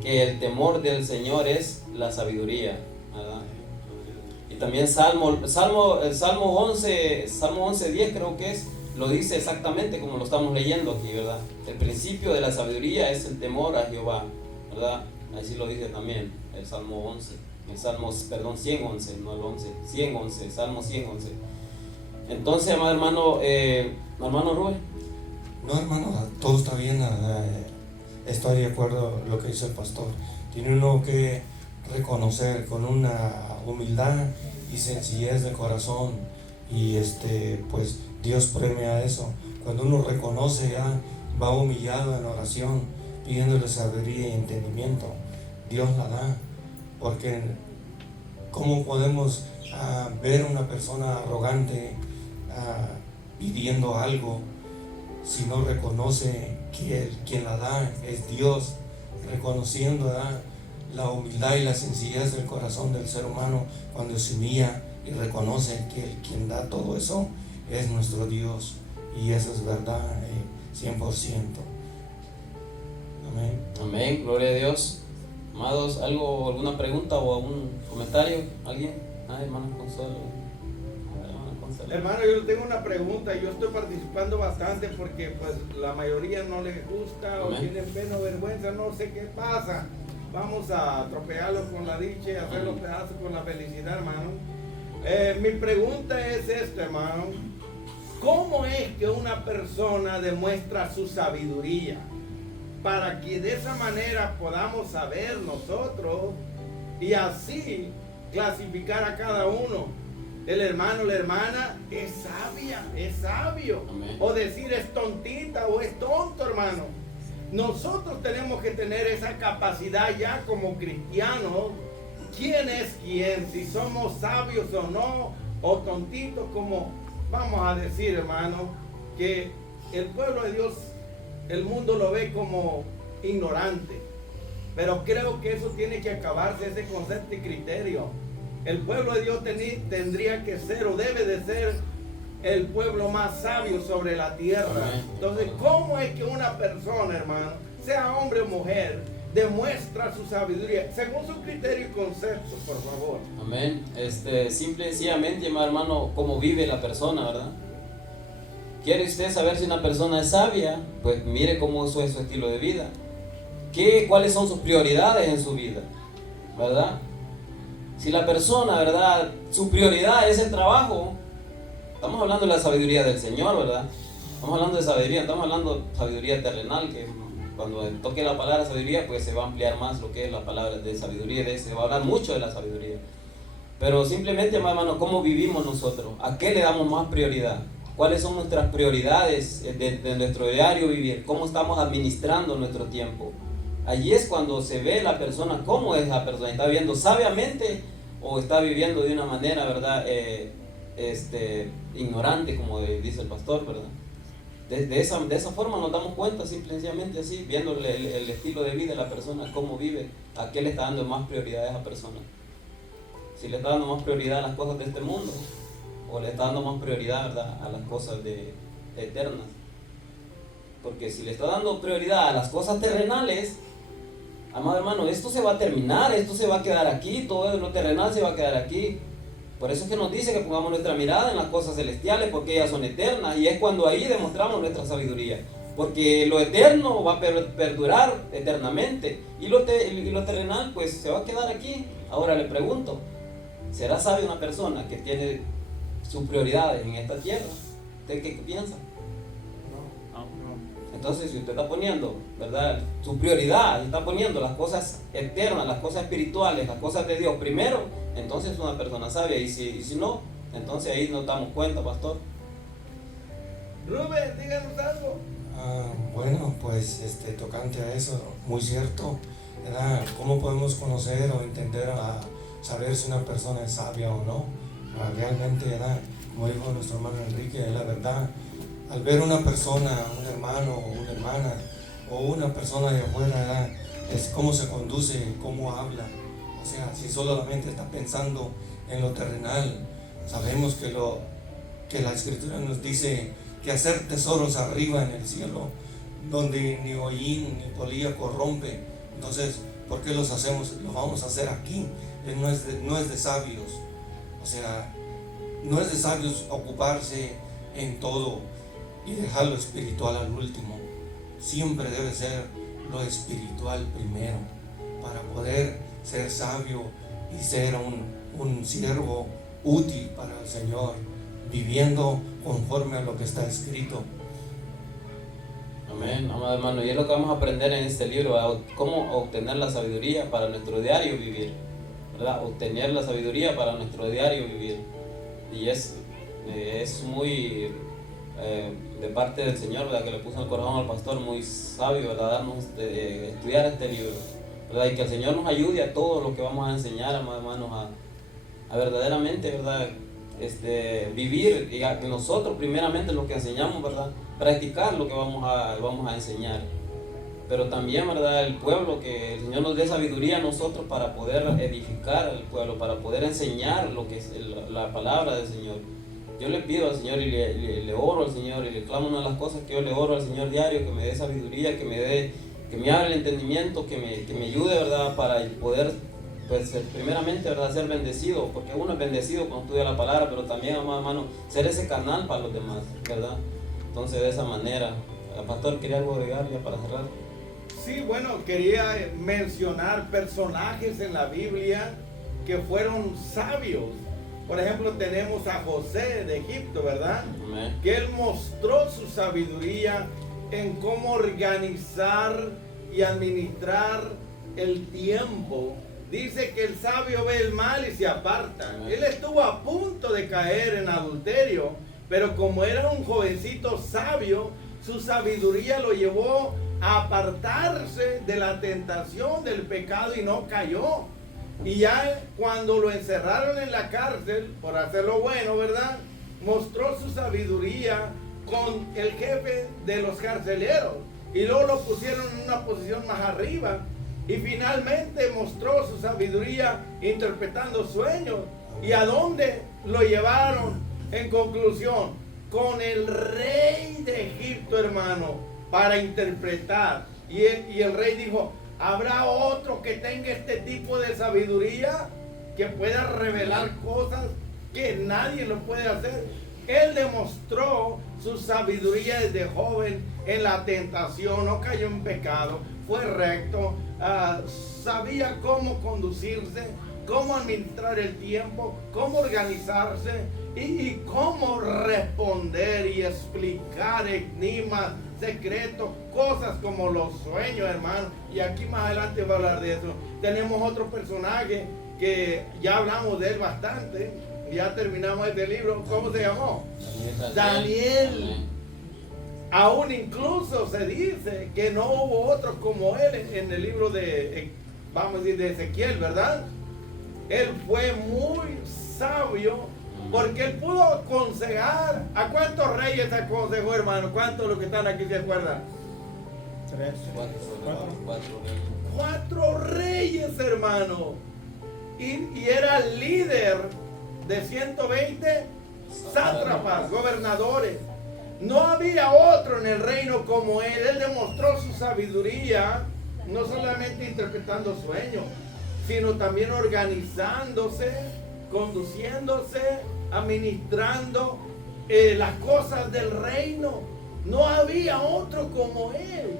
que el temor del Señor es la sabiduría, ¿verdad? Y también el Salmo 11:10 creo que es, lo dice exactamente como lo estamos leyendo aquí, ¿verdad? El principio de la sabiduría es el temor a Jehová, ¿verdad? Así lo dice también el Salmo 11. El Salmo, 111, no el 11, 111, Salmo 111. Entonces, hermano Rubén. No, hermano, todo está bien. Estoy de acuerdo con lo que dice el pastor. Tiene uno que reconocer con una humildad y sencillez de corazón. Y pues Dios premia eso. Cuando uno reconoce, ya va humillado en oración, pidiéndole sabiduría y entendimiento. Dios la da. Porque ¿cómo podemos ver a una persona arrogante pidiendo algo si no reconoce que quien la da es Dios? Reconociendo la humildad y la sencillez del corazón del ser humano cuando se humilla y reconoce que quien da todo eso es nuestro Dios, y eso es verdad 100%. Amén. Amén, gloria a Dios. Amados, ¿alguna pregunta o algún comentario? ¿Alguien? Hermano Consuelo. Hermano, yo tengo una pregunta. Yo estoy participando bastante porque pues la mayoría no les gusta. Amén. O tienen pena o vergüenza, no sé qué pasa. Vamos a atropellarlos con la dicha y hacer los pedazos con la felicidad, hermano. Mi pregunta es esta, hermano. ¿Cómo es que una persona demuestra su sabiduría? Para que de esa manera podamos saber nosotros y así clasificar a cada uno. El hermano, la hermana es sabia, es sabio. Amén. O decir es tontita o es tonto, hermano. Nosotros tenemos que tener esa capacidad ya como cristianos. ¿Quién es quién? Si somos sabios o no, o tontitos, como vamos a decir, hermano, que el pueblo de Dios, el mundo lo ve como ignorante, pero creo que eso tiene que acabarse, ese concepto y criterio. El pueblo de Dios tendría que ser o debe de ser el pueblo más sabio sobre la tierra. Amén. Entonces, ¿cómo es que una persona, hermano, sea hombre o mujer, demuestra su sabiduría según su criterio y concepto, por favor? Amén. Simple y sencillamente, hermano, cómo vive la persona, ¿verdad? ¿Quiere usted saber si una persona es sabia? Pues mire cómo es su estilo de vida. ¿Cuáles son sus prioridades en su vida? ¿Verdad? Si la persona, ¿verdad? Su prioridad es el trabajo. Estamos hablando de la sabiduría del Señor, ¿verdad? Estamos hablando de sabiduría, estamos hablando de sabiduría terrenal, que cuando toque la palabra sabiduría, pues se va a ampliar más lo que es la palabra de sabiduría, se va a hablar mucho de la sabiduría. Pero simplemente, hermano, ¿cómo vivimos nosotros? ¿A qué le damos más prioridad? ¿Cuáles son nuestras prioridades de nuestro diario vivir? ¿Cómo estamos administrando nuestro tiempo? Allí es cuando se ve la persona, cómo es la persona, está viviendo sabiamente o está viviendo de una manera, ¿verdad? Ignorante, como dice el pastor, ¿verdad? De esa forma nos damos cuenta, simplemente así, viendo el estilo de vida de la persona, cómo vive, a qué le está dando más prioridad a esa persona. Si le está dando más prioridad a las cosas de este mundo, o le está dando más prioridad, ¿verdad?, a las cosas eternas. Porque si le está dando prioridad a las cosas terrenales, amado hermano, esto se va a terminar, esto se va a quedar aquí, todo lo terrenal se va a quedar aquí. Por eso es que nos dice que pongamos nuestra mirada en las cosas celestiales, porque ellas son eternas, y es cuando ahí demostramos nuestra sabiduría. Porque lo eterno va a perdurar eternamente, y lo terrenal pues se va a quedar aquí. Ahora le pregunto, ¿será sabia una persona que tiene sus prioridades en esta tierra? ¿Usted qué piensa? Entonces, si usted está poniendo, ¿verdad?, su prioridad, y está poniendo las cosas eternas, las cosas espirituales, las cosas de Dios primero, entonces es una persona sabia. Y si no, entonces ahí nos damos cuenta, pastor. Rubén, díganos algo. Bueno, pues tocante a eso, muy cierto, ¿verdad? ¿Cómo podemos conocer o entender saber si una persona es sabia o no? Realmente, ¿verdad?, como dijo nuestro hermano Enrique, es la verdad. Al ver una persona, un hermano o una hermana, o una persona de afuera, ¿verdad?, es cómo se conduce, cómo habla. O sea, si solamente está pensando en lo terrenal, sabemos que la Escritura nos dice que hacer tesoros arriba en el cielo, donde ni hollín ni polilla corrompe. Entonces, ¿por qué los hacemos? Los vamos a hacer aquí. No es de sabios. O sea, no es de sabios ocuparse en todo y dejar lo espiritual al último. Siempre debe ser lo espiritual primero, para poder ser sabio y ser un siervo útil para el Señor, viviendo conforme a lo que está escrito. Amén, amado hermano. Y es lo que vamos a aprender en este libro, cómo obtener la sabiduría para nuestro diario vivir, ¿verdad? Obtener la sabiduría para nuestro diario vivir. Y es muy de parte del Señor, ¿verdad?, que le puso en el corazón al pastor, muy sabio, ¿verdad?, darnos estudiar este libro, ¿verdad? Y que el Señor nos ayude a todos los que vamos a enseñar, amados hermanos, a verdaderamente, ¿verdad?, vivir, y que nosotros primeramente lo que enseñamos, ¿verdad?, practicar lo que vamos a enseñar. Pero también, ¿verdad?, el pueblo, que el Señor nos dé sabiduría a nosotros para poder edificar al pueblo, para poder enseñar lo que es la palabra del Señor. Yo le pido al Señor y le oro al Señor y le clamo, una de las cosas que yo le oro al Señor diario, que me dé sabiduría, que me abra el entendimiento, que me ayude, ¿verdad?, para poder, pues, primeramente, ¿verdad?, ser bendecido, porque uno es bendecido cuando estudia la palabra, pero también, amado hermano, ser ese canal para los demás, ¿verdad? Entonces, de esa manera. Pastor, ¿quería algo agregar ya para cerrar? Sí, bueno, quería mencionar personajes en la Biblia que fueron sabios. Por ejemplo, tenemos a José de Egipto, ¿verdad? Amén. Que él mostró su sabiduría en cómo organizar y administrar el tiempo. Dice que el sabio ve el mal y se aparta. Amén. Él estuvo a punto de caer en adulterio, pero como era un jovencito sabio, su sabiduría lo llevó a apartarse de la tentación del pecado y no cayó. Y ya cuando lo encerraron en la cárcel por hacer lo bueno, ¿verdad?, mostró su sabiduría con el jefe de los carceleros y luego lo pusieron en una posición más arriba, y finalmente mostró su sabiduría interpretando sueños. ¿Y a dónde lo llevaron? En conclusión, con el rey de Egipto, hermano, para interpretar. Y el rey dijo: ¿habrá otro que tenga este tipo de sabiduría, que pueda revelar cosas que nadie lo puede hacer? Él demostró su sabiduría desde joven en la tentación, no cayó en pecado, fue recto, sabía cómo conducirse, cómo administrar el tiempo, cómo organizarse y cómo responder y explicar enigmas, secretos, cosas como los sueños, hermano. Y aquí más adelante voy a hablar de eso. Tenemos otro personaje que ya hablamos de él bastante. Ya terminamos este libro. ¿Cómo se llamó? Daniel. Aún incluso se dice que no hubo otro como él en el libro de, vamos a decir, de Ezequiel, ¿verdad? Él fue muy sabio porque él pudo aconsejar. ¿A cuántos reyes aconsejó, hermano? ¿Cuántos de los que están aquí se acuerdan? 3, 4 reyes, hermano. Y era líder de 120 sátrapas, gobernadores. No había otro en el reino como él. Él demostró su sabiduría, no solamente interpretando sueños, sino también organizándose, conduciéndose, administrando las cosas del reino. No había otro como él.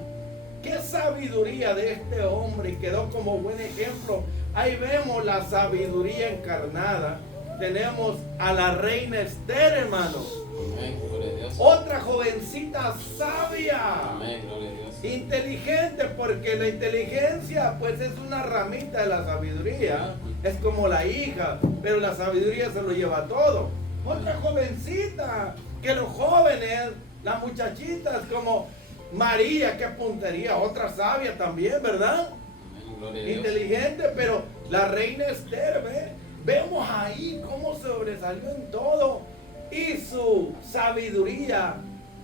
Qué sabiduría de este hombre, y quedó como buen ejemplo. Ahí vemos la sabiduría encarnada. Tenemos a la reina Esther, hermanos. Amén, gloria a Dios. Otra jovencita sabia. Amén, gloria a Dios. Inteligente, porque la inteligencia pues es una ramita de la sabiduría. Es como la hija, pero la sabiduría se lo lleva todo. Otra jovencita, que los jóvenes, las muchachitas como María, qué puntería. Otra sabia también, ¿verdad? Amén, gloria a Dios. Inteligente, pero la reina Esther, vemos ahí cómo sobresalió en todo. Y su sabiduría,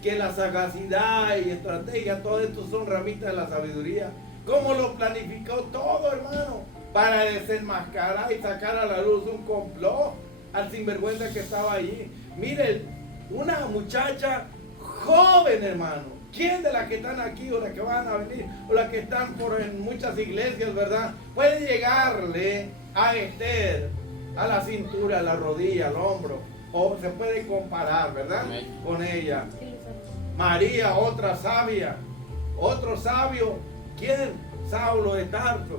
que la sagacidad y estrategia, todo esto son ramitas de la sabiduría. Cómo lo planificó todo, hermano, para desenmascarar y sacar a la luz un complot al sinvergüenza que estaba allí. Miren, una muchacha joven, hermano. ¿Quién de las que están aquí o las que van a venir o las que están en muchas iglesias, verdad, puede llegarle a Esther a la cintura, a la rodilla, al hombro? O se puede comparar, ¿verdad? Amén. Con ella. María, otra sabia. Otro sabio. ¿Quién? Saulo de Tarso.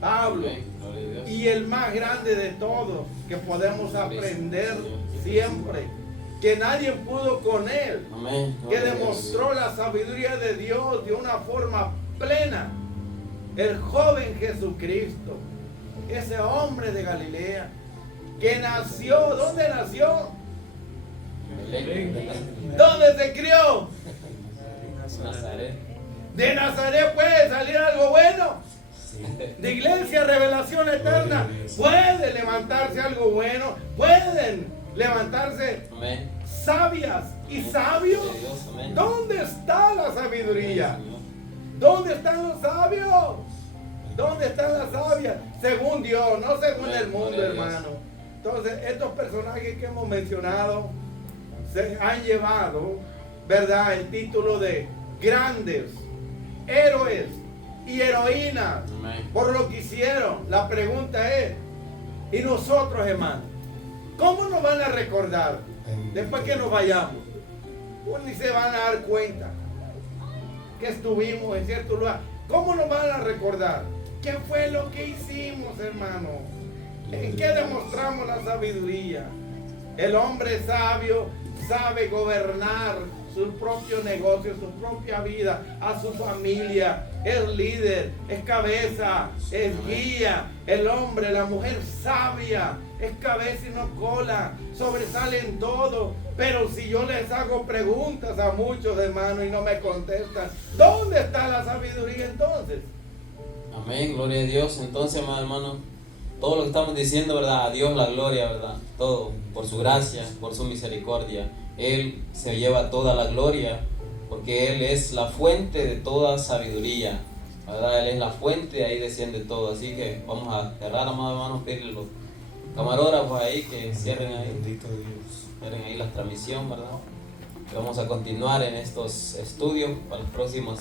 Pablo. Amén, gloria a Dios. Y el más grande de todos, que podemos aprender siempre, que nadie pudo con él, Amén, que gloria a Dios. demostró la sabiduría de Dios de una forma plena, el joven Jesucristo, ese hombre de Galilea, que nació. ¿Dónde nació? ¿Dónde se crió? Nazaret. De Nazaret puede salir algo bueno. De Iglesia Revelación Eterna puede levantarse algo bueno. Pueden levantarse Amén. sabias y sabios. Gloria a Dios, amén. ¿Dónde está la sabiduría? Amén, Señor. ¿Dónde están los sabios? ¿Dónde están las sabias? Según Dios, no según el mundo, hermano. Entonces, estos personajes que hemos mencionado se han llevado, ¿verdad?, el título de grandes héroes y heroínas Amén. por lo que hicieron. La pregunta es, ¿y nosotros, hermano? ¿Cómo nos van a recordar después que nos vayamos? Pues ni se van a dar cuenta que estuvimos en cierto lugar. ¿Cómo nos van a recordar? ¿Qué fue lo que hicimos, hermano? ¿En qué demostramos la sabiduría? El hombre sabio sabe gobernar su propio negocio, su propia vida, a su familia. Es líder, es cabeza, es guía. El hombre, la mujer sabia, es cabeza y no cola. Sobresale en todo. Pero si yo les hago preguntas a muchos, hermanos, y no me contestan, ¿dónde está la sabiduría entonces? Amén, gloria a Dios. Entonces, amado hermano, todo lo que estamos diciendo, ¿verdad? A Dios la gloria, ¿verdad? Todo, por su gracia, por su misericordia. Él se lleva toda la gloria, porque Él es la fuente de toda sabiduría, ¿verdad? Él es la fuente, de ahí desciende todo. Así que vamos a cerrar, amado hermano, pedirle a los camarógrafos ahí que cierren ahí. Bendito Dios. Cierren ahí la transmisión, ¿verdad? Y vamos a continuar en estos estudios para los próximos